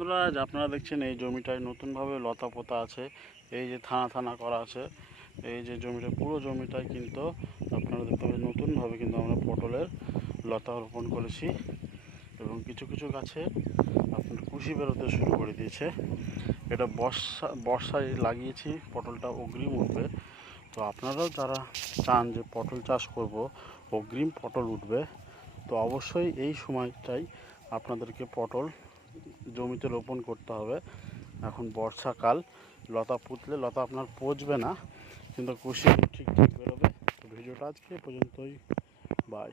বন্ধুরা, আজ আপনারা দেখছেন এই জমিটায় নতুনভাবে লতা পোতা আছে। এই যে থানা থানা করা আছে, এই যে জমিটা, পুরো জমিটায় কিন্তু আপনারা দেখতে পাবেন নতুনভাবে কিন্তু আমরা পটলের লতা রোপণ করেছি। এবং কিছু কিছু গাছে আপনার কুশি বেরোতে শুরু করে দিয়েছে। এটা বর্ষায় লাগিয়েছি, পটলটা অগ্রিম উঠবে। তো আপনারাও যারা চান যে পটল চাষ করব, অগ্রিম পটল উঠবে, তো অবশ্যই এই সময়টাই আপনাদেরকে পটল জমিতে রোপণ করতে হবে। এখন বর্ষাকাল, লতা পুঁতলে লতা আপনার পচবে না, কিন্তু কুশি ঠিকঠাক বেরোবে। তো ভিডিওটা আজকে এ পর্যন্তই, বাই।